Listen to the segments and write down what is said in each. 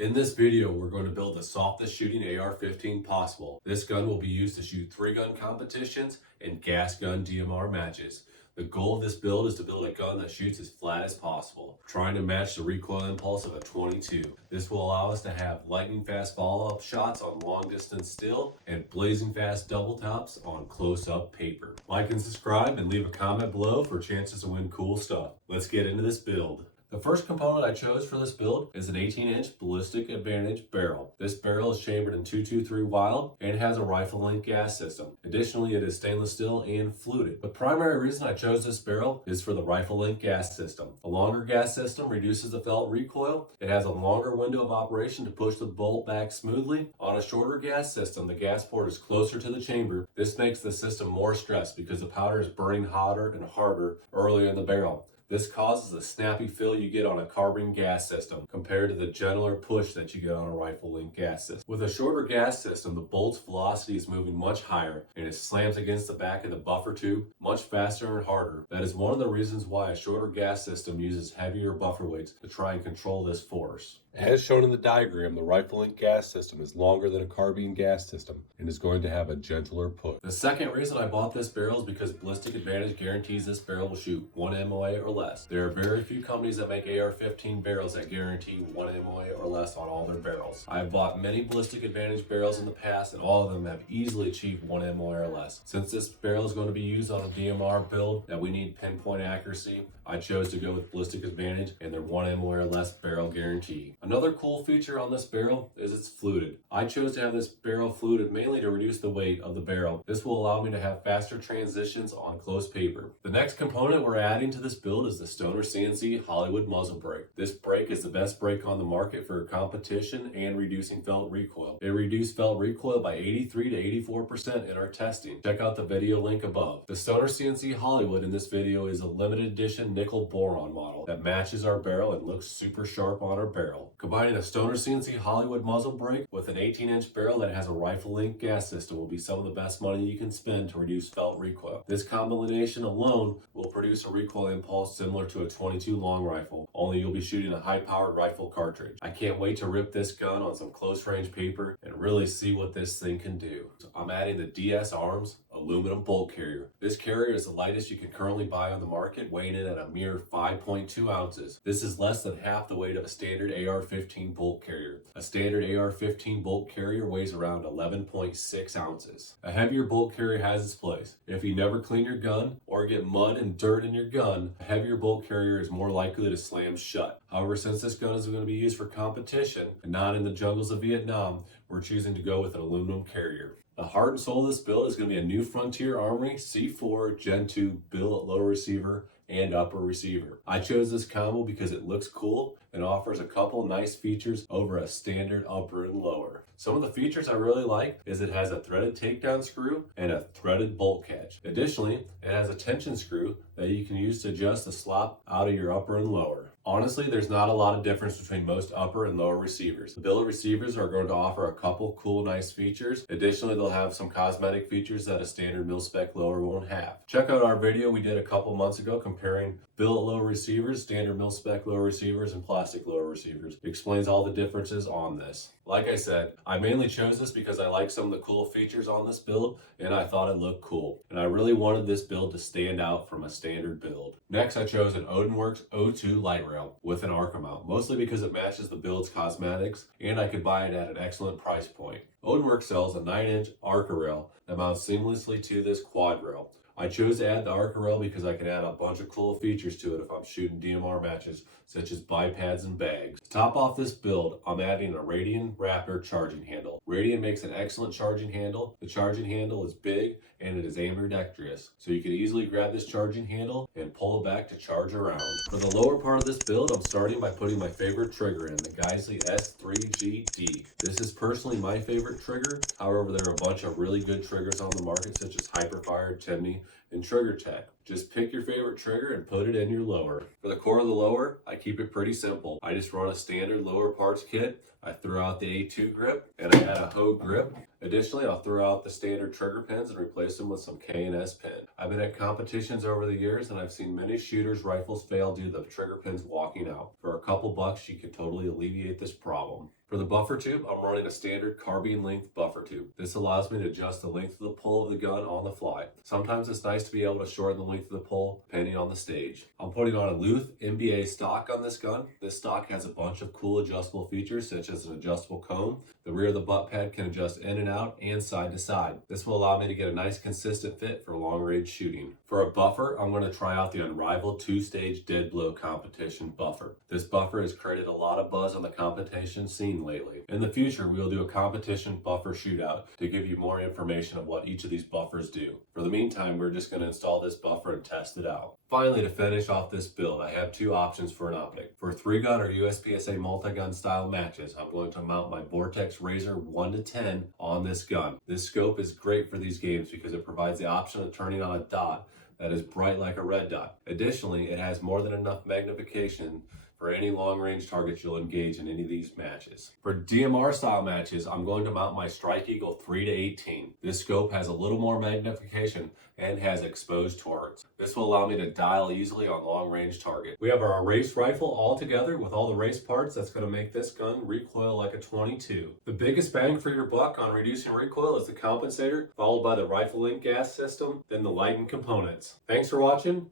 In this video, we're going to build the softest shooting AR-15 possible. This gun will be used to shoot 3-gun competitions and gas gun DMR matches. The goal of this build is to build a gun that shoots as flat as possible, trying to match the recoil impulse of a .22. This will allow us to have lightning fast follow-up shots on long distance still and blazing fast double tops on close-up paper. Like and subscribe and leave a comment below for chances to win cool stuff. Let's get into this build. The first component I chose for this build is an 18-inch ballistic advantage barrel. This barrel is chambered in 223 Wild and has a rifle length gas system. Additionally, it is stainless steel and fluted. The primary reason I chose this barrel is for the rifle length gas system. A longer gas system reduces the felt recoil. It has a longer window of operation to push the bolt back smoothly. On a shorter gas system, the gas port is closer to the chamber. This makes the system more stressed because the powder is burning hotter and harder earlier in the barrel. This causes the snappy feel you get on a carbine gas system compared to the gentler push that you get on a rifle length gas system. With a shorter gas system, the bolt's velocity is moving much higher and it slams against the back of the buffer tube much faster and harder. That is one of the reasons why a shorter gas system uses heavier buffer weights to try and control this force. As shown in the diagram, the rifle length gas system is longer than a carbine gas system and is going to have a gentler push. The second reason I bought this barrel is because Ballistic Advantage guarantees this barrel will shoot 1 MOA or less. There are very few companies that make AR-15 barrels that guarantee 1 MOA or less on all their barrels. I've bought many Ballistic Advantage barrels in the past and all of them have easily achieved 1 MOA or less. Since this barrel is going to be used on a DMR build that we need pinpoint accuracy, I chose to go with Ballistic Advantage and their 1 MOA or less barrel guarantee. Another cool feature on this barrel is it's fluted. I chose to have this barrel fluted mainly to reduce the weight of the barrel. This will allow me to have faster transitions on close paper. The next component we're adding to this build is the Stoner CNC Hollywood muzzle brake. This brake is the best brake on the market for competition and reducing felt recoil. It reduced felt recoil by 83 to 84% in our testing. Check out the video link above. The Stoner CNC Hollywood in this video is a limited edition nickel boron model that matches our barrel and looks super sharp on our barrel. Combining a Stoner CNC Hollywood muzzle brake with an 18-inch barrel that has a rifle length gas system will be some of the best money you can spend to reduce felt recoil. This combination alone will produce a recoil impulse similar to a .22 long rifle, only you'll be shooting a high-powered rifle cartridge. I can't wait to rip this gun on some close-range paper and really see what this thing can do. So I'm adding the DS Arms aluminum bolt carrier. This carrier is the lightest you can currently buy on the market, weighing in at a mere 5.2 ounces. This is less than half the weight of a standard AR-15 bolt carrier. A standard AR-15 bolt carrier weighs around 11.6 ounces. A heavier bolt carrier has its place. If you never clean your gun or get mud and dirt in your gun, a heavier bolt carrier is more likely to slam shut. However, since this gun is going to be used for competition and not in the jungles of Vietnam, we're choosing to go with an aluminum carrier. The heart and soul of this build is going to be a new Frontier Armory C4 Gen 2 billet lower receiver and upper receiver. I chose this combo because it looks cool and offers a couple nice features over a standard upper and lower. Some of the features I really like is it has a threaded takedown screw and a threaded bolt catch. Additionally, it has a tension screw that you can use to adjust the slop out of your upper and lower. Honestly, there's not a lot of difference between most upper and lower receivers. The billet receivers are going to offer a couple cool, nice features. Additionally, they'll have some cosmetic features that a standard mil-spec lower won't have. Check out our video we did a couple months ago comparing billet lower receivers, standard mil-spec lower receivers, and plastic lower receivers. It explains all the differences on this. Like I said, I mainly chose this because I like some of the cool features on this build and I thought it looked cool. And I really wanted this build to stand out from a standard build. Next, I chose an Odinworks O2 light rail with an arc mount, mostly because it matches the build's cosmetics and I could buy it at an excellent price point. Odinworks sells a 9-inch Arca rail that mounts seamlessly to this quad rail. I chose to add the Arca rail because I can add a bunch of cool features to it if I'm shooting DMR matches, such as bipads and bags. To top off this build, I'm adding a Radian Raptor charging handle. Radian makes an excellent charging handle. The charging handle is big and it is ambidextrous, so you can easily grab this charging handle and pull it back to charge around. For the lower part of this build, I'm starting by putting my favorite trigger in, the Geissele S3GD. This is personally my favorite trigger. However, there are a bunch of really good triggers on the market, such as Hyperfire, Chimney, and Trigger Tech. Just pick your favorite trigger and put it in your lower. For the core of the lower, I keep it pretty simple. I just run a standard lower parts kit. I throw out the A2 grip and I add a hoe grip. Additionally, I'll throw out the standard trigger pins and replace them with some K&S pin. I've been at competitions over the years and I've seen many shooters' rifles fail due to the trigger pins walking out. For a couple bucks, you can totally alleviate this problem. For the buffer tube, I'm running a standard carbine length buffer tube. This allows me to adjust the length of the pull of the gun on the fly. Sometimes it's nice to be able to shorten the length of the pull depending on the stage. I'm putting on a Luth NBA stock on this gun. This stock has a bunch of cool adjustable features such as an adjustable comb. The rear of the butt pad can adjust in and out and side to side. This will allow me to get a nice consistent fit for long range shooting. For a buffer, I'm going to try out the Unrivaled 2-stage dead blow competition buffer. This buffer has created a lot of buzz on the competition scene lately. In the future, we will do a competition buffer shootout to give you more information of what each of these buffers do. For the meantime, we're just going to install this buffer and test it out. Finally, to finish off this build, I have two options for an optic. For 3-gun or USPSA multi-gun style matches, I'm going to mount my Vortex Razor 1-10 on this gun. This scope is great for these games because it provides the option of turning on a dot that is bright like a red dot. Additionally, it has more than enough magnification for any long-range targets you'll engage in any of these matches. For DMR style matches, I'm going to mount my Strike Eagle 3-18. This scope has a little more magnification and has exposed torques. This will allow me to dial easily on long-range targets. We have our race rifle all together with all the race parts that's going to make this gun recoil like a .22. The biggest bang for your buck on reducing recoil is the compensator, followed by the rifle link gas system, then the lighting components. Thanks for watching.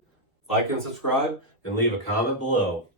Like and subscribe, and leave a comment below.